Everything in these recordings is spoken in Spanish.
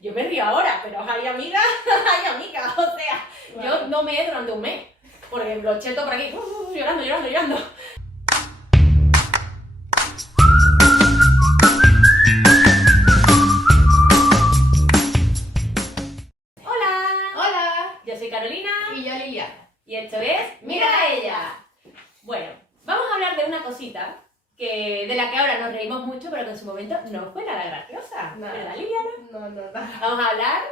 Yo me río ahora, pero hay amigas, hay amigas, o sea, Claro. yo no me he durante un mes. Por ejemplo, Cheto por aquí, llorando, llorando, llorando. Hola, Hola, yo soy Carolina y yo Liliana. y esto es Mira a ella. Bueno, vamos a hablar de una cosita de la que ahora nos reímos mucho, pero que en su momento no fue nada graciosa. Nada. ¿Verdad, Liliana? No, nada. Vamos a hablar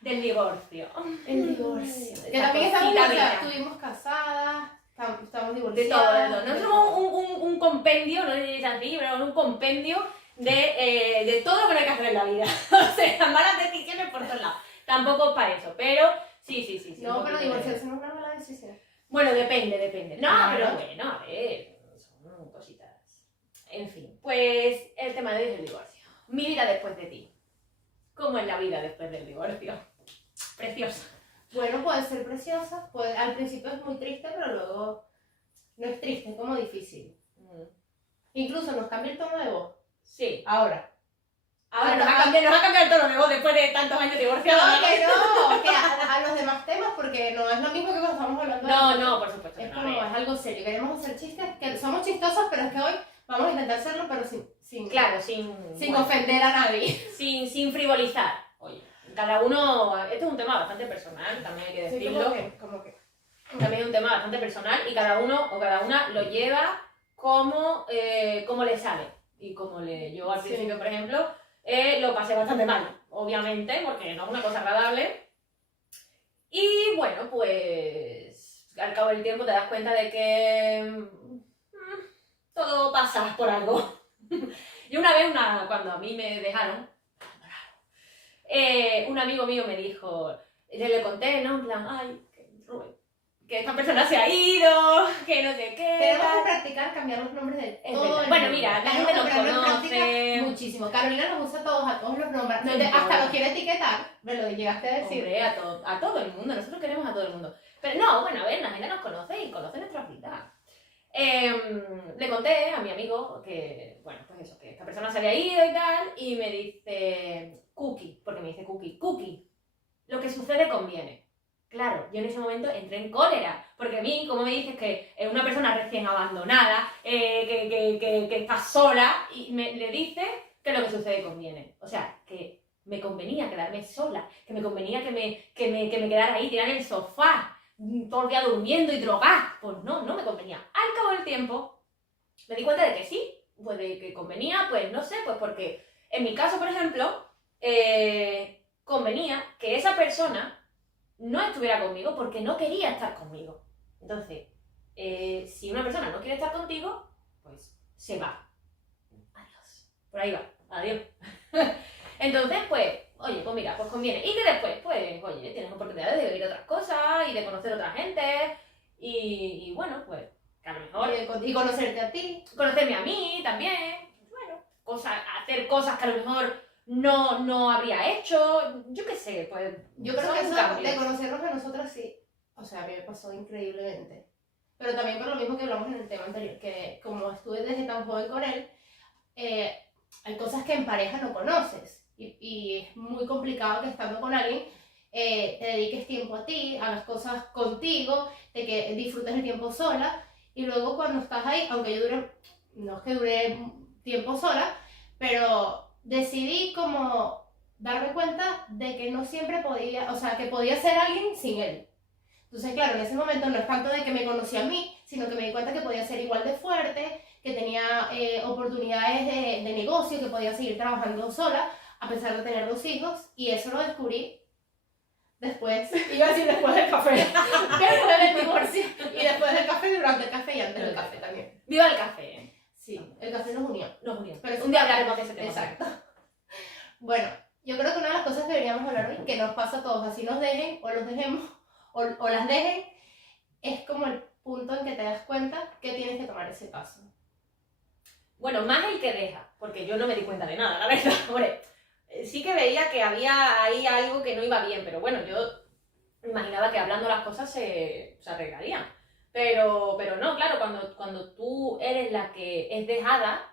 del divorcio. El divorcio. Que Esa también estamos, cosita o sea, bella. estuvimos casadas, estamos De divorciadas. todo, de todo. Nosotros somos un compendio, no sé si es así, pero un compendio de todo lo que no hay que hacer en la vida. O sea, malas decisiones por todos lados. Tampoco es para eso, pero sí. No, un pero poquito divorciarse no es una mala decisión. Bueno, depende. No, Claro. pero bueno, a ver, son cositas. En fin, pues el tema de hoy es el divorcio. Mi vida después de ti. ¿Cómo es la vida después del divorcio? Preciosa. Bueno, puede ser preciosa, al principio es muy triste, pero luego no es triste, es como difícil. Incluso nos cambia el tono de voz. Sí. Ahora. Ahora nos ha cambiado el tono de voz después de tantos años divorciados. No, que a los demás temas, porque no es lo mismo que cuando estamos hablando de No, por supuesto. Es que como, no, es algo serio. Queremos hacer chistes, que somos chistosos, pero es que hoy vamos a intentar hacerlo, pero sin Claro, sin bueno, ofender a nadie. sin frivolizar. Oye, cada uno. Este es un tema bastante personal, también hay que Sí, decirlo. como que. También es un tema bastante personal y cada uno o cada una lo lleva como le sale. Y yo al Sí. principio, por ejemplo, lo pasé bastante mal, obviamente, porque no es una cosa agradable. Y bueno, pues al cabo del tiempo te das cuenta de que todo pasa por algo. Y una vez, cuando a mí me dejaron, un amigo mío me dijo, yo le conté, ¿no? En plan, ay, Rubén, que esta persona se ha ido, que no sé qué. Tenemos que tal. practicar cambiar los nombres de Es todo verdad. el Bueno, mundo. mira, la Tenemos gente que nos ponerlo en conoce. práctica muchísimo. Carolina nos usa a todos los nombres. No Hasta importa. los quiere etiquetar. Me lo llegaste a decir. Hombre, a todo el mundo, nosotros queremos a todo el mundo. Pero no, bueno, a ver, la gente nos conoce y conoce nuestra vida. Le conté a mi amigo que, bueno, pues eso, que esta persona se había ido y tal, y me dice, Cookie, porque me dice Cookie, lo que sucede conviene. Claro, yo en ese momento entré en cólera, porque a mí, como me dices que es una persona recién abandonada, que está sola, y le dice que lo que sucede conviene. O sea, que me convenía quedarme sola, que me convenía que me quedara ahí tirada en el sofá, todo el día durmiendo y drogada. Pues no me convenía. Al cabo del tiempo, me di cuenta de que sí, pues de que convenía, pues no sé, pues porque en mi caso, por ejemplo, convenía que esa persona no estuviera conmigo porque no quería estar conmigo. Entonces, si una persona no quiere estar contigo, pues se va. Adiós. Por ahí va. Adiós. Entonces, pues, oye, pues mira, pues conviene. Y que después, pues, oye, tienes oportunidades de vivir otras cosas y de conocer a otra gente. Y bueno, pues, que a lo mejor Y conocerte a ti. conocerme a mí también. Bueno, hacer cosas que a lo mejor no habría hecho. Yo qué sé, pues. Yo creo son que eso cambios. de conocernos a nosotras sí. O sea, a mí me pasó increíblemente. Pero también por lo mismo que hablamos en el tema anterior, que como estuve desde tan joven con él, hay cosas que en pareja no conoces. Y es muy complicado que estando con alguien te dediques tiempo a ti, hagas cosas contigo, de que disfrutes el tiempo sola. Y luego cuando estás ahí, aunque no es que dure tiempo sola, pero decidí como darme cuenta de que no siempre podía, o sea, que podía ser alguien sin él. Entonces, claro, en ese momento no es tanto de que me conocí a mí, sino que me di cuenta que podía ser igual de fuerte, que tenía oportunidades de negocio, que podía seguir trabajando sola, a pesar de tener 2 hijos, y eso lo descubrí después, iba a decir después del café, después del divorcio, y después del café, durante el café y antes del café también. Viva el café, ¿eh? Sí, el café nos unió. Nos unió. Pero Un día hablaremos de ese tema. Exacto. Bueno, yo creo que una de las cosas que deberíamos hablar hoy, que nos pasa a todos, así nos dejen o los dejemos o las dejen, es como el punto en que te das cuenta que tienes que tomar ese paso. Bueno, más el que deja, porque yo no me di cuenta de nada, la verdad. Hombre, sí que veía que había ahí algo que no iba bien, pero bueno, yo imaginaba que hablando las cosas se arreglarían. Pero no, claro, cuando tú eres la que es dejada,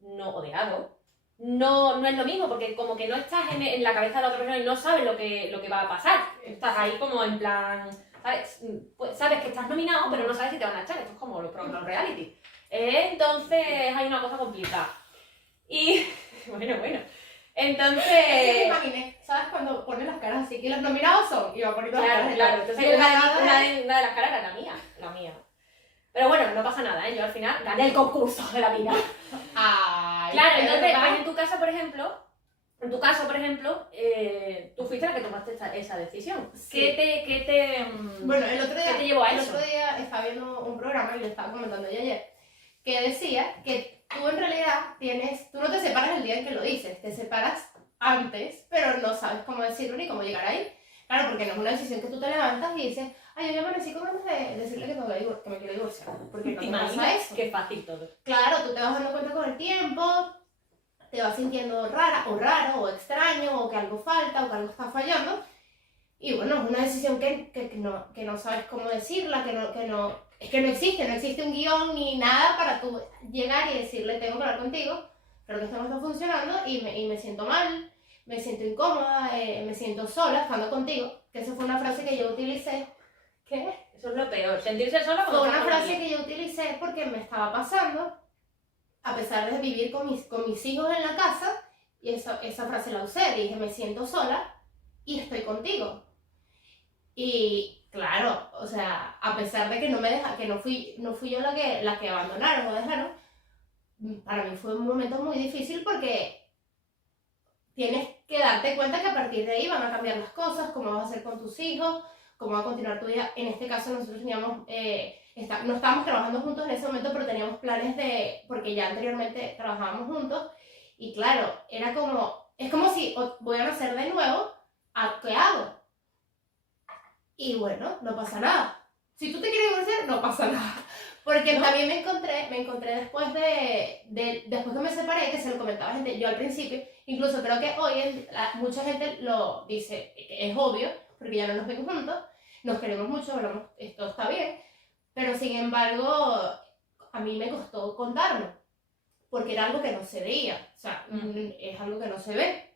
no, o dejado, no es lo mismo, porque como que no estás en la cabeza de la otra persona y no sabes lo que va a pasar. Estás ahí como en plan, ¿sabes? Pues sabes que estás nominado, pero no sabes si te van a echar. Esto es como los programas reality. Entonces hay una cosa complicada. Y, bueno. Entonces... Me imaginé, ¿sabes? Cuando ponen las caras así, que los nominados son, y va poniendo las caras. Claro. Entonces una de las caras era la mía. Pero bueno, no pasa nada, ¿eh? Yo al final gané el concurso de la vida. Ay, Claro, entonces, pues en tu caso, por ejemplo, tú fuiste la que tomaste esa decisión. Sí. Bueno, el otro día, ¿qué te llevó a eso? El otro día estaba viendo un programa, y le estaba comentando yo ayer, que decía que tú en realidad tú no te separas el día en que lo dices, te separas antes, pero no sabes cómo decirlo ni cómo llegar ahí. Claro, porque no es una decisión que tú te levantas y dices, ay, yo ya amanecí con ganas de decirle que me quiero divorciar, porque no te pasa eso. Qué fácil todo. Claro, tú te vas dando cuenta con el tiempo, te vas sintiendo rara o raro o extraño o que algo falta o que algo está fallando. Y bueno, es una decisión que no sabes cómo decirla, es que no existe un guión ni nada para tú llegar y decirle tengo que hablar contigo, pero que esto no está funcionando y me siento mal, me siento incómoda, me siento sola estando contigo, que esa fue una frase que yo utilicé. ¿Qué? Eso es lo peor, sentirse sola Fue una frase que yo utilicé porque me estaba pasando, a pesar de vivir con mis hijos en la casa, y esa frase la usé, dije me siento sola y estoy contigo. Y claro, o sea, a pesar de que no fui yo la que abandonaron o dejaron, para mí fue un momento muy difícil porque tienes que darte cuenta que a partir de ahí van a cambiar las cosas, cómo vas a hacer con tus hijos, cómo va a continuar tu vida. En este caso nosotros teníamos, no estábamos trabajando juntos en ese momento, pero teníamos planes porque ya anteriormente trabajábamos juntos, y claro, es como si voy a nacer de nuevo, ¿qué hago? Y bueno, no pasa nada. Si tú te quieres divorciar, no pasa nada. Porque ¿no? También me encontré después después que me separé, que se lo comentaba a gente, yo al principio, incluso creo que hoy mucha gente lo dice, es obvio, porque ya no nos vemos juntos, nos queremos mucho, hablamos, esto está bien, pero sin embargo, a mí me costó contarlo, porque era algo que no se veía, o sea, es algo que no se ve,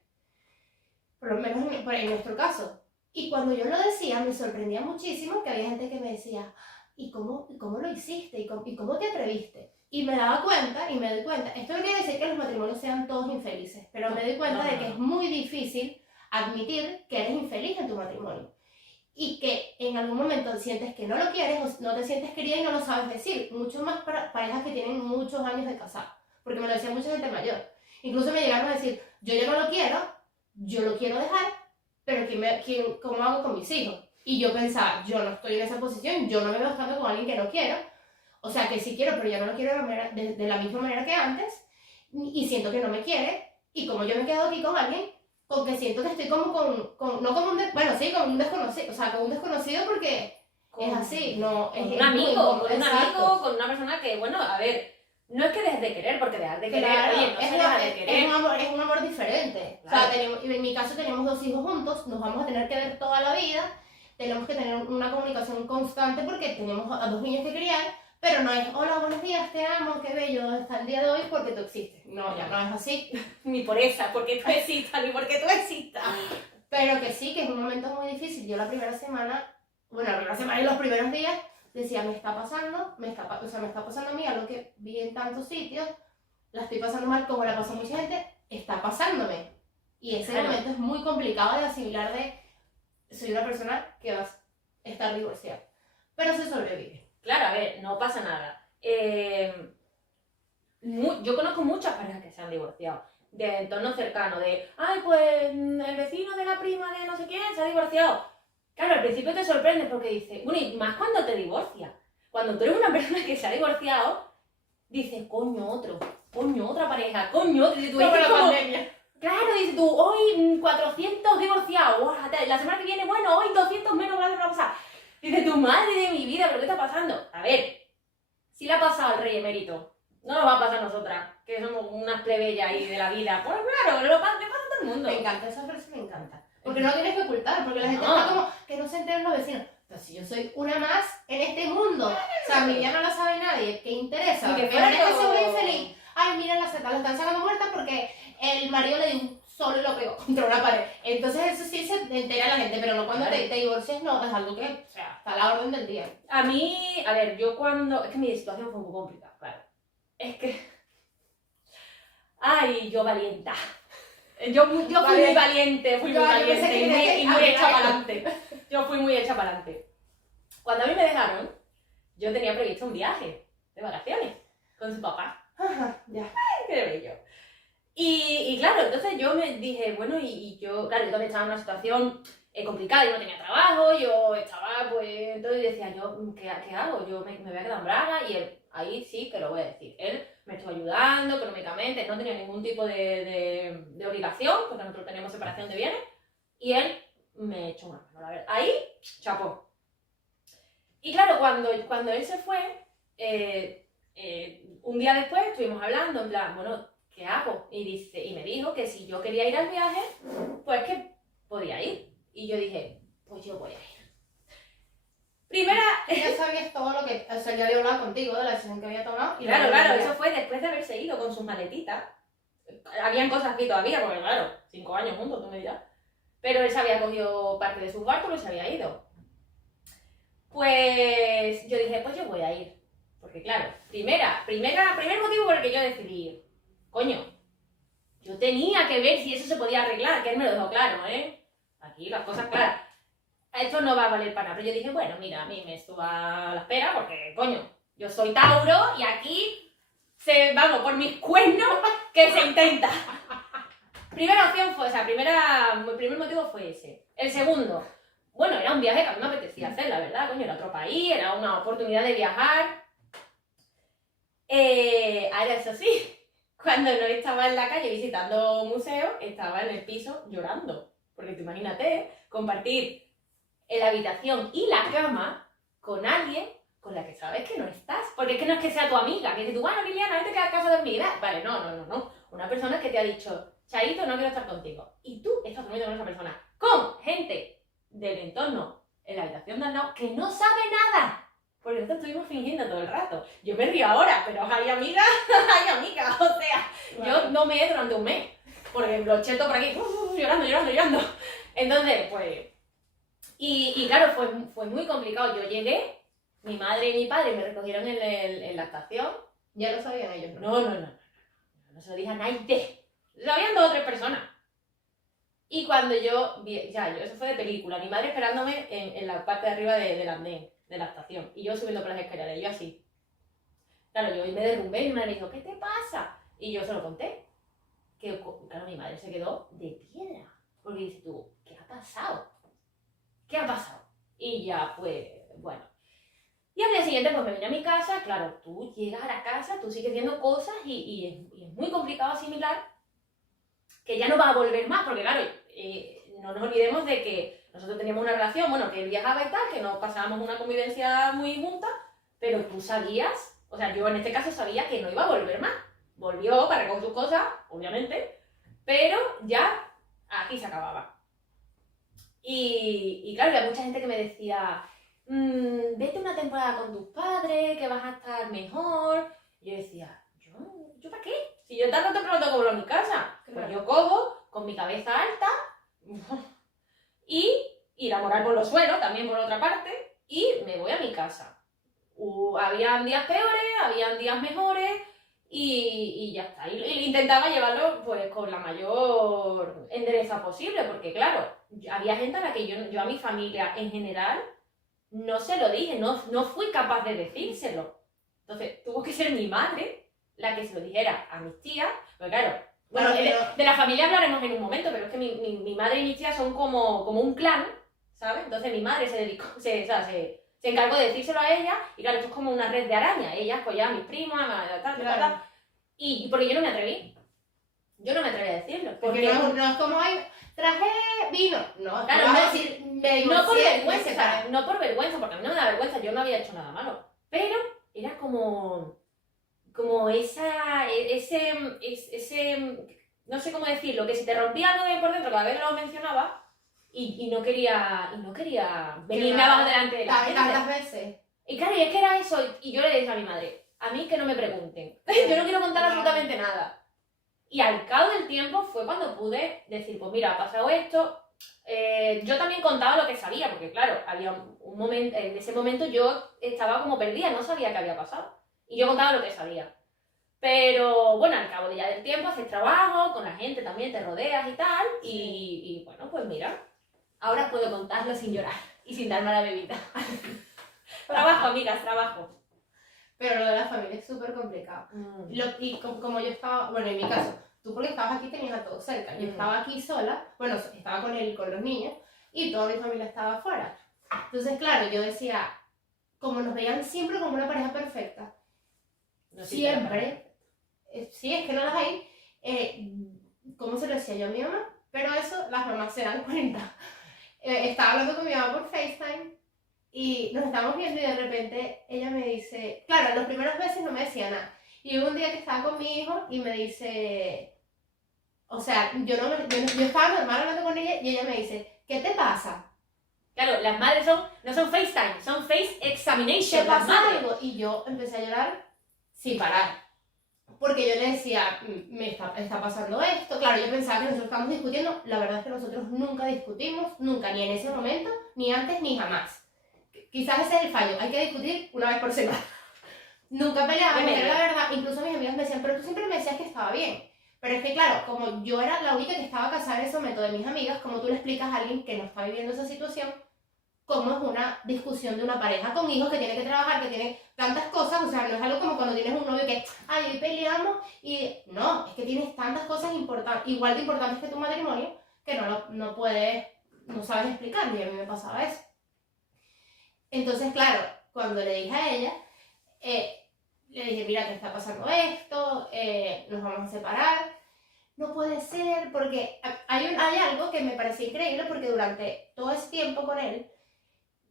por lo menos en nuestro caso. Y cuando yo lo decía, me sorprendía muchísimo que había gente que me decía, ¿y cómo lo hiciste? ¿Y cómo te atreviste? Y me daba cuenta, y me doy cuenta, esto no quiere decir que los matrimonios sean todos infelices, pero me doy cuenta de que es muy difícil admitir que eres infeliz en tu matrimonio. Y que en algún momento sientes que no lo quieres, o no te sientes querida y no lo sabes decir. Mucho más para parejas que tienen muchos años de casado, porque me lo decía mucha gente mayor. Incluso me llegaron a decir, yo ya no lo quiero, yo lo quiero dejar, pero ¿cómo hago con mis hijos? Y yo pensaba, yo no estoy en esa posición, yo no me veo estando con alguien que no quiero, o sea que sí quiero, pero ya no lo quiero de la misma manera que antes, y siento que no me quiere, y como yo me quedo aquí con alguien, con que siento que estoy como no como con un desconocido, o sea, con un desconocido porque es así, no es un amigo, con una persona que, bueno, a ver, no es que dejes de querer, porque dejar de querer, claro, oye, no se deja de querer. Es un amor diferente. Claro. O sea, en mi caso tenemos 2 hijos juntos, nos vamos a tener que ver toda la vida, tenemos que tener una comunicación constante porque tenemos a 2 niños que criar, pero no es, hola, buenos días, te amo, qué bello está el día de hoy porque tú existes. No, ya no es así. Ni por esa, porque tú existas, ni porque tú existas. Pero que sí, que es un momento muy difícil. Yo la primera semana y los primeros días, decía, me está pasando a mí algo que vi en tantos sitios, la estoy pasando mal como la pasó mucha gente, está pasándome. Y ese momento es muy complicado de asimilar soy una persona que va a estar divorciada. Pero se sobrevive. Claro, a ver, no pasa nada. Yo conozco muchas parejas que se han divorciado, de entorno cercano, ay, pues el vecino de la prima de no sé quién se ha divorciado. Claro, al principio te sorprendes porque dices, bueno, y más cuando te divorcias. Cuando tú eres una persona que se ha divorciado, dices, coño, otra pareja, coño, dices tú, como la pandemia. Claro, dices tú, hoy 400 divorciados, la semana que viene, bueno, hoy 200 menos, gracias por pasar. Dices, tu madre de mi vida, ¿pero qué está pasando? A ver, si le ha pasado al rey emérito, no nos va a pasar a nosotras, que somos unas plebeyas ahí de la vida. Pues claro, le pasa a todo el mundo. Me encanta, esa frase me encanta. Porque no lo tienes que ocultar, porque la gente está como que no se enteren los vecinos. Pero si yo soy una más en este mundo, o sea, a mí ya no la sabe nadie, ¿qué interesa? Que pero es que soy muy infeliz. ay, mira, la están sacando muerta porque el marido le dio un solo y lo pegó contra una pared. Entonces eso sí se entera la gente, pero no cuando te divorcias, no, es algo que, o sea, está a la orden del día. A mí, a ver, yo cuando... Es que mi situación fue muy complicada, claro. Es que... Ay, yo valienta. Yo fui muy valiente, y muy hecha para adelante. Yo fui muy hecha para adelante. Cuando a mí me dejaron, yo tenía previsto un viaje de vacaciones con su papá. Ajá, ya. Ay, qué bello. Y claro, entonces yo me dije, bueno, y yo, claro, yo también estaba en una situación complicada, yo no tenía trabajo, yo estaba, pues, entonces decía yo, ¿qué hago? Yo me voy a quedar en Braga y él, ahí sí que lo voy a decir, él me estuvo ayudando económicamente, no tenía ningún tipo de obligación, porque nosotros tenemos separación de bienes, y él me echó una mano, la verdad. Ahí, chapó. Y claro, cuando él se fue, un día después estuvimos hablando, en plan, bueno, ¿qué hago? Y me dijo que si yo quería ir al viaje, pues que podía ir. Y yo dije, pues yo voy a ir. Primera... Ya sabías todo lo que, o sea, ya había hablado contigo de la decisión que había tomado. Y Claro, eso fue después de haberse ido con sus maletitas. Habían cosas aquí todavía, porque claro, 5 años juntos, tú me dirás. Pero él se había cogido parte de sus bártulos y se había ido. Pues yo dije, pues yo voy a ir. Porque claro, primer motivo por el que yo decidí ir. Coño, yo tenía que ver si eso se podía arreglar, que él me lo dejó claro, ¿eh? Aquí las cosas claras. Esto no va a valer para nada. Pero yo dije, bueno, mira, a mí me estuvo a la espera porque, coño, yo soy Tauro y aquí vamos, por mis cuernos, que se intenta. Primera opción fue, o sea, el primer motivo fue ese. El segundo, bueno, era un viaje que a mí me apetecía hacer, la verdad, coño, era otro país, era una oportunidad de viajar. Ahora, eso sí, cuando no estaba en la calle visitando museos, estaba en el piso llorando. Porque tú imagínate, compartir la habitación y la cama con alguien con la que sabes que no estás. Porque es que no es que sea tu amiga, que dices tú, bueno, Liliana, vete a casa a dormir. Vale, no. Una persona que te ha dicho, Chaito, no quiero estar contigo. Y tú estás durmiendo con esa persona. Con gente del entorno en la habitación de al lado que no sabe nada. Porque nosotros estuvimos fingiendo todo el rato. Yo me río ahora, pero hay amigas, o sea, vale. Yo no me he durante un mes. Porque lo cheto por aquí, llorando. Entonces, pues... Y claro, fue muy complicado. Yo llegué, mi madre y mi padre me recogieron en la estación. Ya lo sabían ellos, ¿no? No se lo dije a nadie. Lo sabían 2 o 3 personas. Y cuando yo vi, eso fue de película, mi madre esperándome en la parte de arriba del andén de la estación, y yo subiendo por las escaleras, y yo así. Claro, yo me derrumbé y mi madre me dijo, ¿qué te pasa? Y yo se lo conté. Que, claro, mi madre se quedó de piedra. Porque dice tú, ¿qué ha pasado? ¿Qué ha pasado? Y ya, pues, bueno. Y al día siguiente, pues me vine a mi casa. Claro, tú llegas a la casa, tú sigues viendo cosas y es muy complicado asimilar que ya no va a volver más. Porque, claro, no nos olvidemos de que nosotros teníamos una relación, bueno, que él viajaba y tal, que nos pasábamos una convivencia muy junta, pero tú sabías, o sea, yo en este caso sabía que no iba a volver más. Volvió para recoger sus cosas, obviamente, pero ya aquí se acababa. Y claro, había mucha gente que me decía, vete una temporada con tus padres, que vas a estar mejor. Y yo decía, ¿yo para qué? Si yo tanto te pregunto cómo en mi casa, claro. Pues yo cojo con mi cabeza alta y ir a morar por los suelos, también por otra parte, y me voy a mi casa. Habían días peores, habían días mejores, y ya está. Y intentaba llevarlo pues con la mayor endereza posible, porque claro, había gente a la que yo a mi familia en general no se lo dije, no fui capaz de decírselo. Entonces tuvo que ser mi madre la que se lo dijera a mis tías, porque claro, bueno, de la familia hablaremos en un momento, pero es que mi madre y mis tías son como un clan, ¿sabes? Entonces mi madre se encargó de decírselo a ella, y claro, esto es como una red de araña. Ellas, pues ya, mis primas, tal. Y porque yo no me atreví. Yo no me atreví a decirlo. Porque no es como, ay, traje vino. No, claro, no decir, no por vergüenza, no por vergüenza, porque a mí no me da vergüenza, yo no había hecho nada malo. Pero era como ese, no sé cómo decirlo, que si te rompía algo de por dentro cada vez lo mencionaba, y no quería venirme abajo delante de la gente. Tantas veces. Y claro, y es que era eso, y yo le dije a mi madre, a mí que no me pregunten. Yo no quiero contar absolutamente nada. Y al cabo del tiempo fue cuando pude decir, pues mira, ha pasado esto. Yo también contaba lo que sabía, porque claro, había un momento, en ese momento yo estaba como perdida, no sabía qué había pasado. Y yo contaba lo que sabía. Pero bueno, al cabo de ya del tiempo haces trabajo, con la gente también te rodeas y tal. Y bueno, pues mira, ahora puedo contarlo sin llorar y sin darme a la bebida. Trabajo, amigas, trabajo. Pero lo de la familia es súper complicado. Y como yo estaba, bueno, en mi caso, tú porque estabas aquí tenías a todos cerca. Yo estaba aquí sola, bueno, estaba con él y con los niños, y toda mi familia estaba afuera. Entonces, claro, yo decía, como nos veían siempre como una pareja perfecta, No siempre, sí, es que no las hay, ¿cómo se lo decía yo a mi mamá? Pero eso las mamás se dan cuenta. Estaba hablando con mi mamá por FaceTime, y nos estábamos viendo y de repente ella me dice, claro, los primeros meses no me decía nada. Y hubo un día que estaba con mi hijo y me dice, o sea, yo estaba normal hablando con ella y ella me dice, ¿qué te pasa? Claro, las madres no son FaceTime, son Face Examination. ¿Te pasa algo? Y yo empecé a llorar sin parar. Porque yo le decía, me está pasando esto. Claro, yo pensaba que nosotros estábamos discutiendo. La verdad es que nosotros nunca discutimos, nunca, ni en ese momento, ni antes, ni jamás. Quizás ese es el fallo, hay que discutir una vez por semana. Nunca peleábamos, era la verdad. Incluso mis amigas me decían, pero tú siempre me decías que estaba bien. Pero es que claro, como yo era la única que estaba casada en ese momento de mis amigas, como tú le explicas a alguien que no está viviendo esa situación, cómo es una discusión de una pareja con hijos que tiene que trabajar, que tiene tantas cosas, o sea, no es algo como cuando tienes un novio que, ay, hoy peleamos, y no, es que tienes tantas cosas importantes, igual de importantes que tu matrimonio, que no puedes, no sabes explicar, y a mí me pasaba eso. Entonces, claro, cuando le dije a ella, le dije, mira, que está pasando esto, nos vamos a separar. No puede ser, porque hay algo que me parecía increíble, porque durante todo ese tiempo con él,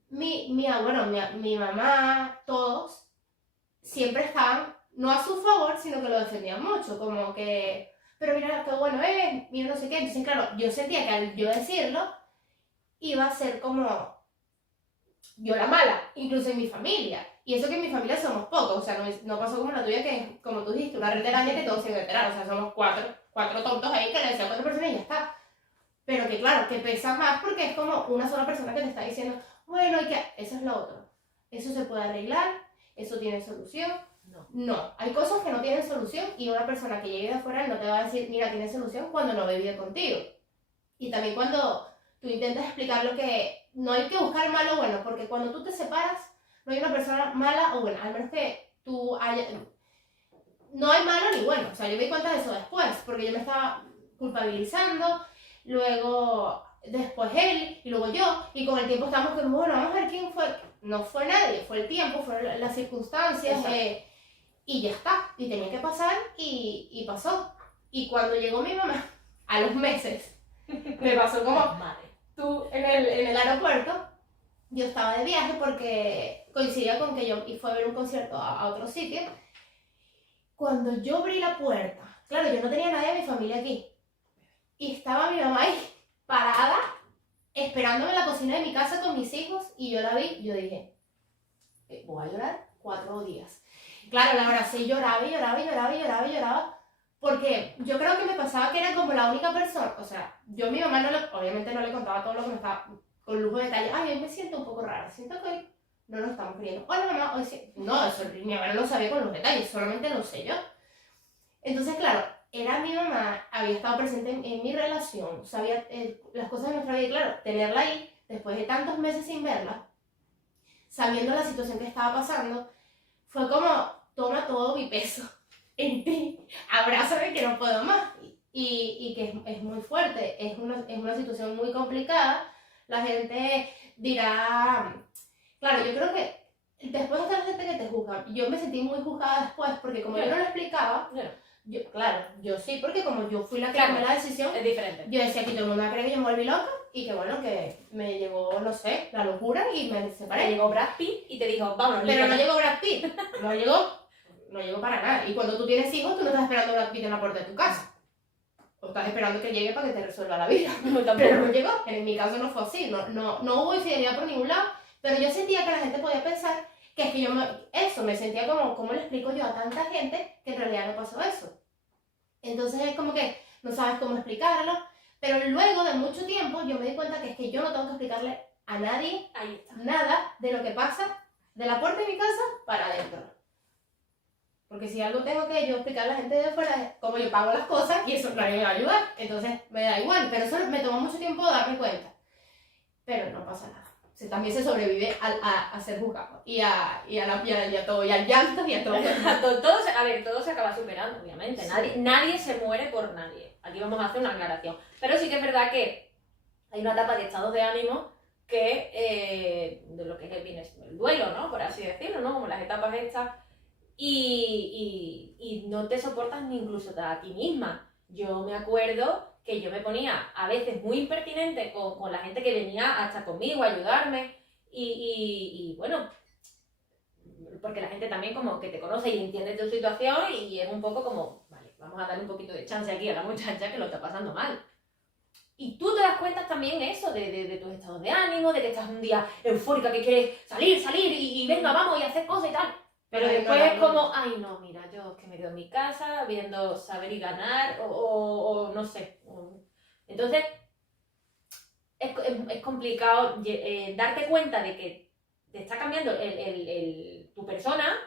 mi mamá, todos, siempre estaban, no a su favor, sino que lo defendían mucho, como que, pero mira, qué bueno es, mira no sé qué. Entonces, claro, yo sentía que al yo decirlo, iba a ser como yo la mala, incluso en mi familia. Y eso que en mi familia somos pocos, o sea, no pasó como la tuya, que como tú dijiste, una red de araña que todos se enteraron, o sea, somos cuatro tontos ahí que le decían a 4 personas y ya está. Pero que claro, que pesa más porque es como una sola persona que te está diciendo, bueno, y que eso es lo otro, eso se puede arreglar, eso tiene solución. No, hay cosas que no tienen solución y una persona que llegue de afuera no te va a decir, mira, tiene solución cuando no vive contigo. Y también cuando tú intentas explicar lo que no hay que buscar malo o bueno, porque cuando tú te separas, no hay una persona mala o buena, al menos que tú haya... No hay malo ni bueno, o sea, yo me di cuenta de eso después, porque yo me estaba culpabilizando, luego después él, y luego yo, y con el tiempo estábamos como, bueno, vamos a ver quién fue. No fue nadie, fue el tiempo, fueron las circunstancias, y ya está, y tenía que pasar, y pasó. Y cuando llegó mi mamá, a los meses, me pasó como tú en el aeropuerto. Yo estaba de viaje porque coincidía con que yo fui a ver un concierto a otro sitio. Cuando yo abrí la puerta, claro, yo no tenía nadie de mi familia aquí. Y estaba mi mamá ahí, parada, esperándome en la cocina de mi casa con mis hijos. Y yo la vi y yo dije, voy a llorar 4 días. Claro, la abracé y lloraba y lloraba y lloraba y lloraba y lloraba. Porque yo creo que me pasaba que era como la única persona. O sea, yo a mi mamá obviamente no le contaba todo lo que me estaba... Con lujo de detalle, ay, hoy me siento un poco rara, siento que hoy no nos estamos queriendo. Hola mamá, hoy sí. No, eso mi mamá no lo sabía con los detalles, solamente lo sé yo. Entonces, claro, era mi mamá, había estado presente en mi relación, sabía las cosas de nuestra vida, y claro, tenerla ahí, después de tantos meses sin verla, sabiendo la situación que estaba pasando, fue como, toma todo mi peso en ti, abrázame que no puedo más. Y que es muy fuerte, es una situación muy complicada. La gente dirá, claro, yo creo que después está la gente que te juzga. Yo me sentí muy juzgada después porque como yo no lo explicaba, yo sí, porque como yo fui la que tomé la decisión, es diferente. Yo decía que todo el mundo va a creer que yo me volví loca y que bueno, que me llegó, no sé, la locura y me separé. Me llegó Brad Pitt y te dijo, vamos, pero no llegó Brad Pitt, no llegó para nada. Y cuando tú tienes hijos, tú no estás esperando a Brad Pitt en la puerta de tu casa. O estás esperando que llegue para que te resuelva la vida. Pero no llegó. En mi caso no fue así. No hubo infidelidad por ningún lado. Pero yo sentía que la gente podía pensar que es que eso, me sentía como, ¿cómo le explico yo a tanta gente que en realidad no pasó eso? Entonces es como que no sabes cómo explicarlo, pero luego de mucho tiempo yo me di cuenta que es que yo no tengo que explicarle a nadie Ahí está. nada de lo que pasa de la puerta de mi casa para adentro. Porque si algo tengo que yo explicar a la gente de afuera es cómo yo pago las cosas y eso nadie me va a ayudar. Entonces me da igual, pero eso me tomó mucho tiempo darme cuenta. Pero no pasa nada. También se sobrevive a ser juzgado y a todo, y al llanto y a todo. A ver, todo se acaba superando, obviamente. Sí. Nadie se muere por nadie. Aquí vamos a hacer una aclaración. Pero sí que es verdad que hay una etapa de estados de ánimo que, de lo que viene el duelo, ¿no? Por así decirlo, ¿no? Como las etapas estas. Y no te soportas ni incluso a ti misma. Yo me acuerdo que yo me ponía a veces muy impertinente con la gente que venía a estar conmigo, a ayudarme. Y bueno, porque la gente también como que te conoce y entiende tu situación y es un poco como, vale, vamos a darle un poquito de chance aquí a la muchacha que lo está pasando mal. Y tú te das cuenta también eso, de tus estados de ánimo, de que estás un día eufórica, que quieres salir y venga, vamos y hacer cosas y tal. Pero después es como, ay no, mira, yo es que me quedo en mi casa viendo Saber y Ganar o no sé. Entonces, es complicado darte cuenta de que te está cambiando tu persona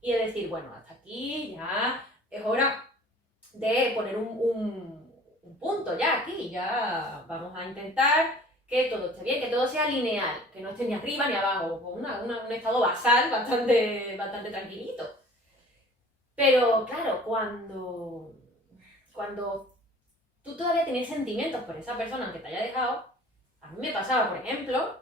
y de decir, bueno, hasta aquí ya es hora de poner un punto ya aquí, ya vamos a intentar que todo esté bien, que todo sea lineal, que no esté ni arriba ni abajo, un estado basal bastante tranquilito. Pero claro, cuando tú todavía tienes sentimientos por esa persona que te haya dejado, a mí me pasaba, por ejemplo,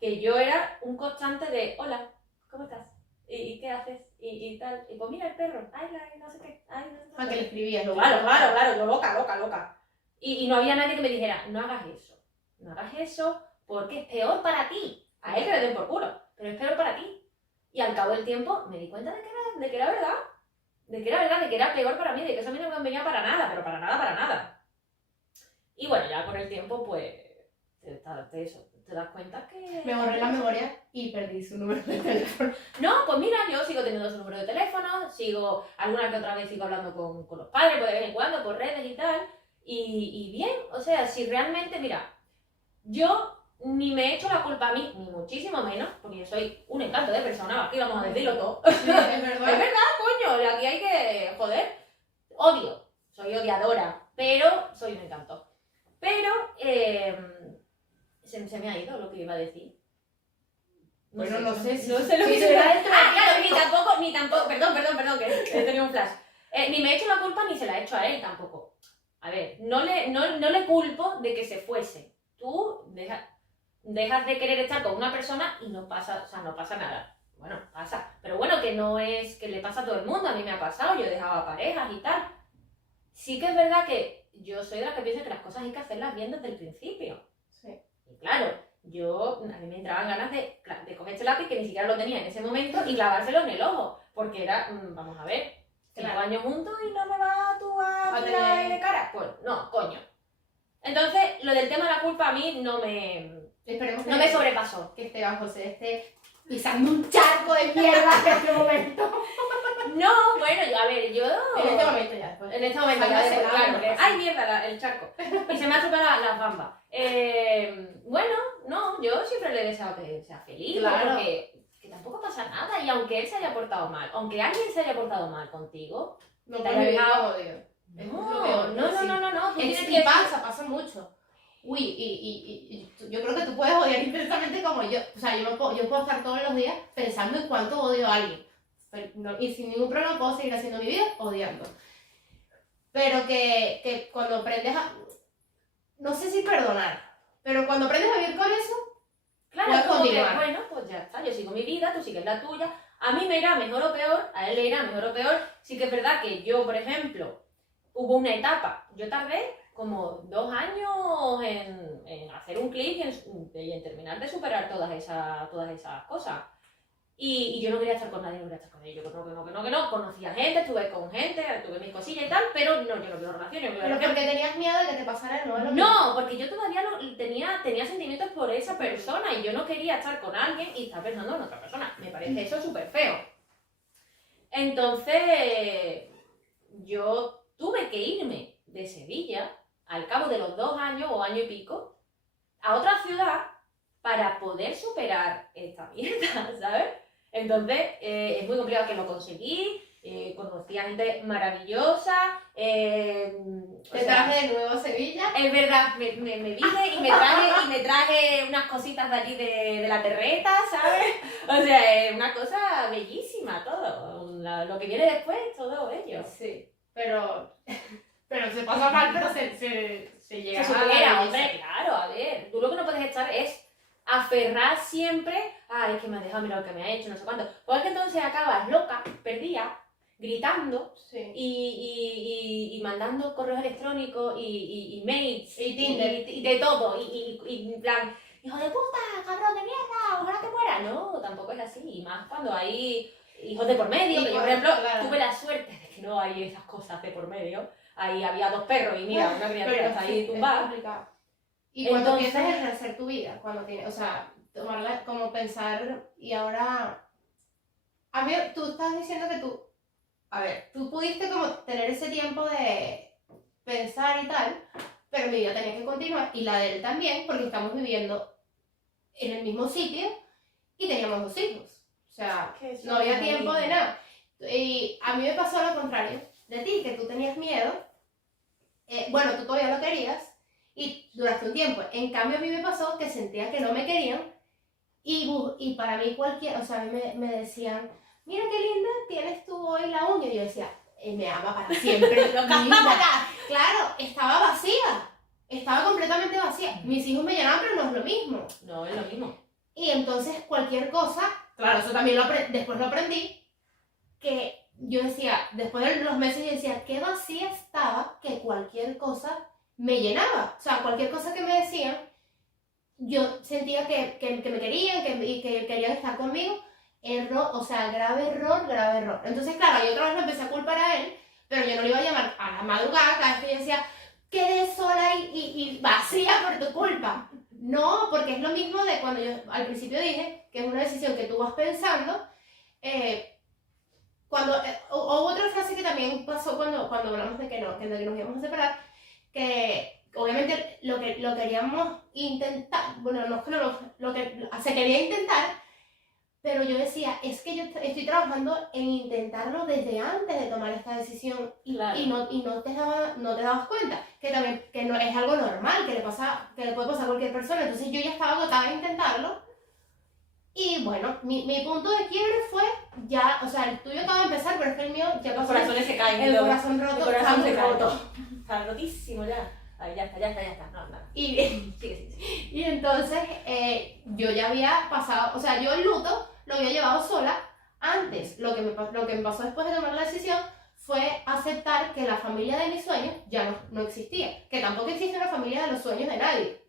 que yo era un constante de, hola, ¿cómo estás? ¿Y qué haces? Y tal, y pues mira el perro, ay, no sé qué, ay, no sé qué. Ah, que le escribías, lo Claro, yo loca. Y no había nadie que me dijera, no hagas eso, porque es peor para ti. A él que le den por culo, pero es peor para ti. Y al cabo del tiempo me di cuenta de que era verdad, de que era peor para mí, de que eso a mí no me convenía para nada, pero para nada. Y bueno, ya con el tiempo, pues, te das cuenta que... Me borré la memoria y perdí su número de teléfono. No, pues mira, yo sigo teniendo su número de teléfono, alguna que otra vez sigo hablando con los padres, pues de vez en cuando, por redes y tal, y bien, o sea, si realmente, mira, yo ni me he hecho la culpa a mí, ni muchísimo menos, porque yo soy un encanto de persona, aquí vamos a decirlo todo. Sí, es verdad. Es verdad, coño, aquí hay que, joder, odio, soy odiadora, pero soy un encanto. Pero, se me ha ido lo que iba a decir. Bueno, no sé No sé lo que sí, se iba a decir. Ah, claro, ni tampoco, perdón, que he tenido un flash. Ni me he hecho la culpa ni se la he hecho a él tampoco. A ver, no le culpo de que se fuese. Tú dejas de querer estar con una persona y no pasa nada. Bueno, pasa. Pero bueno, que no es que le pasa a todo el mundo. A mí me ha pasado, yo he dejado a parejas y tal. Sí que es verdad que yo soy de las que piensa que las cosas hay que hacerlas bien desde el principio. Sí. Y claro, a mí me entraban ganas de coger este lápiz que ni siquiera lo tenía en ese momento y clavárselo en el ojo. Porque era, vamos a ver, 5 años juntos y no me vas tú a tirar de cara. Pues no, coño. Entonces, lo del tema de la culpa a mí no me sobrepasó. Que Esteban José esté pisando un charco de mierda en este momento. No, bueno, a ver, yo... En este momento ya. Después. En este momento ya, Sácase claro. la- ¡Ay, mierda, el charco! Y se me ha chupado las bambas. Bueno, no, yo siempre le he deseado que sea feliz, Claro. porque que tampoco pasa nada. Y aunque él se haya portado mal, aunque alguien se haya portado mal contigo, No te puedes haya vivir dejado... con odio. Es lo No, peor, no, sí. tú tienes Y que... pasa mucho. Uy, y yo creo que tú puedes odiar intensamente como yo. O sea, yo puedo estar todos los días pensando en cuánto odio a alguien. Y sin ningún problema puedo seguir haciendo mi vida odiando. Pero que cuando aprendes a... No sé si perdonar, pero cuando aprendes a vivir con eso, Claro, puedes como que, continuar. bueno, pues ya está, yo sigo mi vida, tú sigues la tuya. A mí me irá mejor o peor, a él le irá mejor o peor. Sí que es verdad que yo, por ejemplo, hubo una etapa, yo tardé como 2 años en hacer un clic y en terminar de superar todas esas cosas. Y yo no quería estar con nadie, no quería estar con ellos, que no, conocía gente, estuve con gente, tuve mis cosillas y tal, pero no, yo no quiero relación, yo no quiero Pero relación. porque tenías miedo de que te pasara de nuevo. No, porque yo todavía tenía sentimientos por esa persona y yo no quería estar con alguien y estar pensando en otra persona. Me parece eso súper feo. Entonces, yo tuve que irme de Sevilla, al cabo de los 2 años o año y pico, a otra ciudad para poder superar esta mierda, ¿sabes? Entonces, es muy complicado que lo conseguí, conocí a gente maravillosa, Te traje de nuevo a Sevilla. es verdad, me vine y me traje unas cositas de allí de la terreta, ¿sabes? O sea, es una cosa bellísima todo. Lo que viene después, todo bello. Sí, pero se pasa mal, pero se llega Se a la supera, belleza. hombre, claro, a ver. Tú lo que no puedes estar es aferrar siempre, ay, es que me ha dejado, mira lo que me ha hecho, no sé cuánto. Porque entonces acabas loca, perdida, gritando Sí. y mandando correos electrónicos y mails Y Tinder. y de todo. Y en plan, hijo de puta, cabrón de mierda, ojalá te mueras. No, tampoco es así. Y más cuando hay hijos de por medio, Y que yo, por por- ejemplo, claro. tuve la suerte de que no hay esas cosas de por medio. Ahí había 2 perros y mira, una criatura Pero está sí, ahí es tumbada. complicado. Y cuando Entonces- piensas en rehacer tu vida, cuando tienes, o sea, tomarla como pensar y ahora... A mí, tú estás diciendo que tú, a ver, tú pudiste como tener ese tiempo de pensar y tal, pero mi vida tenía que continuar y la de él también, porque estamos viviendo en el mismo sitio y teníamos 2 hijos. O sea, Que eso no había es tiempo de horrible. nada. Y a mí me pasó lo contrario de ti, que tú tenías miedo. Bueno, tú todavía lo querías y duraste un tiempo. En cambio, a mí me pasó que sentía que no me querían y para mí o sea, a mí me decían, mira qué linda tienes tú hoy la uña. Y yo decía, me ama para siempre. mi vida. Claro, estaba vacía. Estaba completamente vacía. Mis hijos me llenaban, pero no es lo mismo. No, es lo mismo. Y entonces cualquier cosa, claro, eso también después lo aprendí, que yo decía, después de los meses yo decía, qué vacía estaba que cualquier cosa me llenaba. O sea, cualquier cosa que me decían, yo sentía que me querían y que querían estar conmigo. Error, o sea, grave error, grave error. Entonces, claro, yo otra vez lo empecé a culpar a él, pero yo no le iba a llamar a la madrugada cada vez que yo decía, quedé sola y vacía por tu culpa. No, porque es lo mismo de cuando yo al principio dije que es una decisión que tú vas pensando. Hubo otra frase que también pasó cuando hablamos de que nos íbamos a separar, que obviamente lo queríamos intentar, bueno, no es que lo que se quería intentar, pero yo decía, es que yo estoy trabajando en intentarlo desde antes de tomar esta decisión Claro. y no te dabas cuenta que también que no es algo normal, que le puede pasar a cualquier persona. Entonces yo ya estaba agotada de intentarlo y bueno, mi punto de quiebre fue ya, o sea, el tuyo acaba de empezar, pero es que el mío ya Los pasó. corazones se caen. El corazón roto, el corazón está muy se cae. roto. Está rotísimo ya. Ay, ya está. No, nada. Y, Sigue. y entonces yo ya había pasado, o sea, yo el luto lo había llevado sola antes. Lo que me pasó después de tomar la decisión fue aceptar que la familia de mis sueños ya no existía. Que tampoco existe una familia de los sueños de nadie.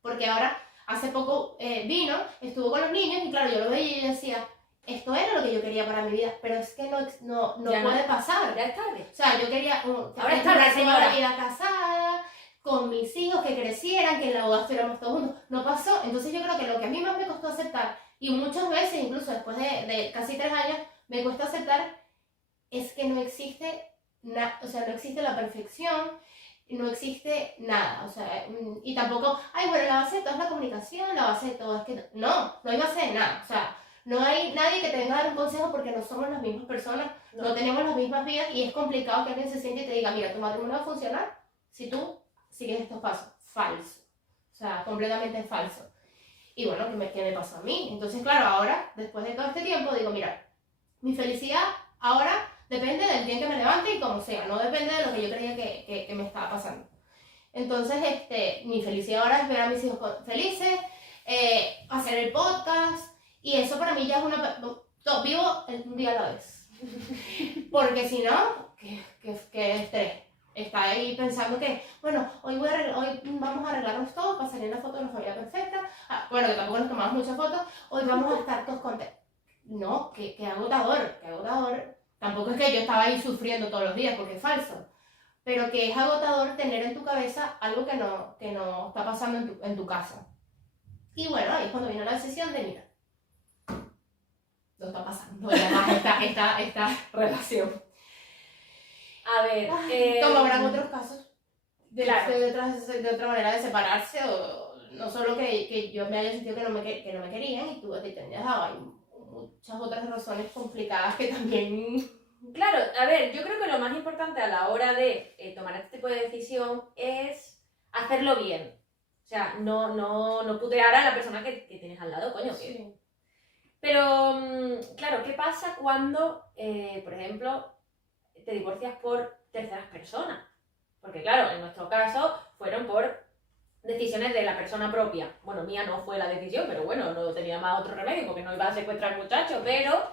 Porque ahora, hace poco vino, estuvo con los niños y claro, yo lo veía y yo decía, esto era lo que yo quería para mi vida, pero es que no Ya puede no. pasar. Ya es tarde. O sea, yo quería Ahora está la señora. una vida casada, con mis hijos que crecieran, que en la boda estuviéramos todos juntos. No pasó. Entonces yo creo que lo que a mí más me costó aceptar, y muchas veces, incluso después de casi 3 años, me cuesta aceptar, es que no existe o sea, no existe la perfección, no existe nada. O sea, y tampoco, ay, bueno, la base de todo es la comunicación, la base de todo es que... No hay base de nada. O sea, no hay nadie que te venga a dar un consejo porque no somos las mismas personas, no tenemos las mismas vidas y es complicado que alguien se siente y te diga, mira, tu matrimonio va a funcionar si tú sigues estos pasos. Falso. O sea, completamente falso. Y bueno, ¿qué me pasó a mí? Entonces, claro, ahora, después de todo este tiempo, digo, mira, mi felicidad ahora depende del día en que me levante y como sea, no depende de lo que yo creía que me estaba pasando. Entonces, mi felicidad ahora es ver a mis hijos felices, hacer el podcast, y eso para mí ya es vivo un día a la vez. Porque si no, qué estrés. Está ahí pensando que, bueno, hoy vamos a arreglarnos todos para salir en la foto de la familia perfecta. Bueno, que tampoco nos tomamos muchas fotos. Hoy vamos a estar todos contentos. no, que agotador, que agotador. Tampoco es que yo estaba ahí sufriendo todos los días, porque es falso. Pero que es agotador tener en tu cabeza algo que no está pasando en tu casa. Y bueno, ahí es cuando vino la decisión de, mira, no está pasando ya más esta relación. A ver, Como habrán otros casos claro. de otra manera de separarse, o no solo que yo me haya sentido que no me querían y tú a ti te hayas dado. Hay muchas otras razones complicadas que también... Claro, a ver, yo creo que lo más importante a la hora de tomar este tipo de decisión es hacerlo bien. O sea, no putear a la persona que tienes al lado, coño. Sí. Pero, claro, ¿qué pasa cuando, por ejemplo, te divorcias por terceras personas? Porque, claro, en nuestro caso fueron por decisiones de la persona propia. Bueno, mía no fue la decisión, pero bueno, no tenía más otro remedio porque no iba a secuestrar al muchacho, pero...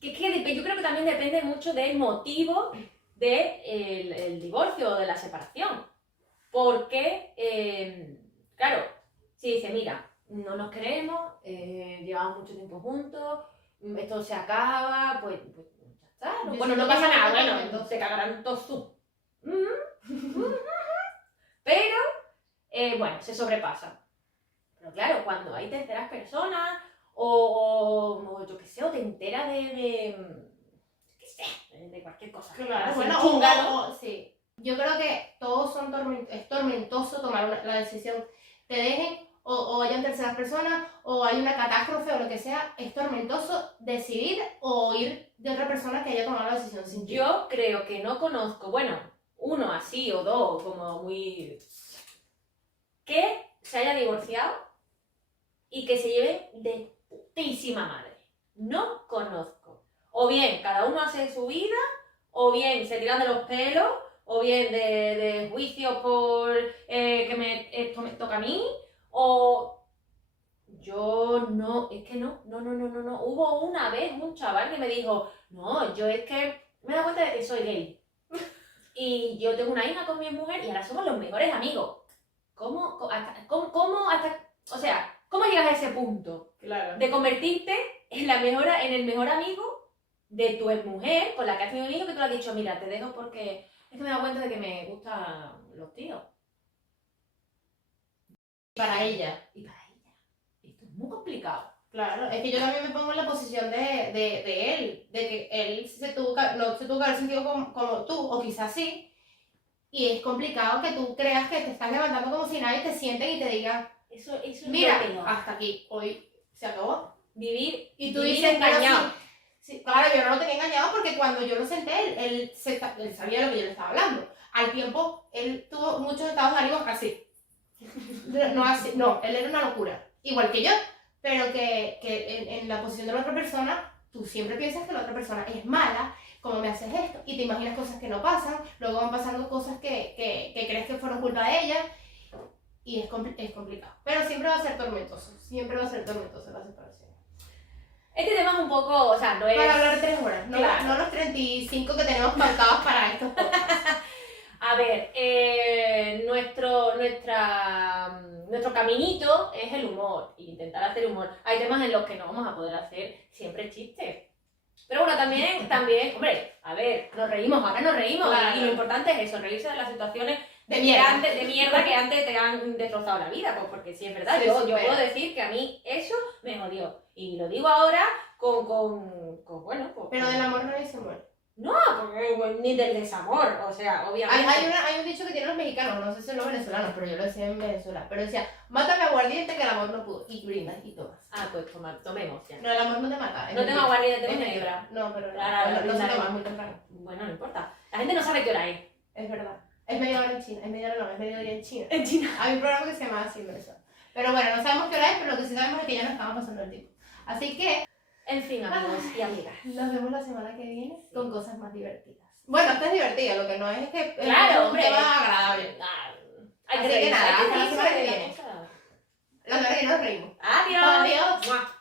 yo creo que también depende mucho del motivo del divorcio o de la separación. Porque, claro, si dice, mira, no nos queremos, llevamos mucho tiempo juntos, esto se acaba, pues ya está. Bueno, no pasa nada, bueno, se cagarán todos tú. Pero, bueno, se sobrepasa. Pero claro, cuando hay terceras personas o yo qué sé, o te enteras de cualquier cosa. Claro, Así, bueno, chunga, ¿no? sí. Yo creo que todos es tormentoso tomar la decisión. Te dejen o hayan terceras personas o hay una catástrofe o lo que sea, es tormentoso decidir o ir de otra persona que haya tomado la decisión sin ti. Yo creo que no conozco, bueno, uno así o dos, como muy... que se haya divorciado y que se lleve de putísima madre. No conozco. O bien cada uno hace su vida, o bien se tiran de los pelos, o bien de juicios por que esto me toca a mí, o yo no, es que no. Hubo una vez un chaval que me dijo, no, yo es que me he dado cuenta de que soy gay. Y yo tengo una hija con mi mujer y ahora somos los mejores amigos. ¿Cómo llegas a ese punto? Claro. De convertirte en el mejor amigo de tu exmujer con la que has tenido un hijo, que tú le has dicho, mira, te dejo porque es que me he dado cuenta de que me gustan los tíos. Para ella. Y para ella. Esto es muy complicado. Claro, es que yo también me pongo en la posición de él, de que él no se tuvo que haber sentido como tú, o quizás sí, y es complicado que tú creas que te estás levantando como si nadie te siente y te diga, Eso es mira, lo peor. hasta aquí, hoy se acabó. Y tú vivir dices engañado. Sí, claro, yo no lo tenía engañado porque cuando yo lo senté, él sabía lo que yo le estaba hablando. Al tiempo, él tuvo muchos estados de ánimo así. No, él era una locura, igual que yo. Pero que en la posición de la otra persona, tú siempre piensas que la otra persona es mala, como me haces esto, y te imaginas cosas que no pasan, luego van pasando cosas que crees que fueron culpa de ella, y es complicado. Pero siempre va a ser tormentoso la separación. Este tema es un poco, o sea, no es... Para hablar 3 horas, Claro. no los 35 que tenemos pautados para estos podcasts. A ver, nuestro caminito es el humor, e intentar hacer humor. Hay temas en los que no vamos a poder hacer siempre chistes. Pero bueno, también, hombre, a ver, ahora nos reímos. Claro. Y lo importante es eso, reírse de las situaciones De mierda. de mierda que antes te han destrozado la vida. Pues porque sí, es verdad, Sí, yo supera. puedo decir que a mí eso me jodió. Y lo digo ahora bueno, pues... Pero del amor nadie se muere. No, porque ni del desamor, o sea, obviamente. Hay un dicho que tienen los mexicanos, no sé si son los venezolanos, pero yo lo decía en Venezuela. Pero decía, mátame aguardiente que el amor no pudo. Y brindas y tomas. Ah, pues tomemos ya. No, el amor no te mata. No tengo aguardiente, tengo ginebra. No, pero Ahora, no se brindaré. toma muy temprano. Bueno, no importa. La gente no sabe qué hora es. Es verdad. Es media hora en China, es mediodía en China. En China. Hay un programa que se llama así en Venezuela. Pero bueno, no sabemos qué hora es, pero lo que sí sabemos es que ya nos estamos pasando el tiempo. Así que En fin, amigos y amigas. nos vemos la semana que viene con cosas más divertidas. Bueno, esto es divertido, lo que no es que Claro, es un hombre. tema agradable. Hay Así que que reírse, nada, hay que hasta la reírse semana que de viene. las cosas. La semana que viene nos reímos. Adiós. Adiós. Mua.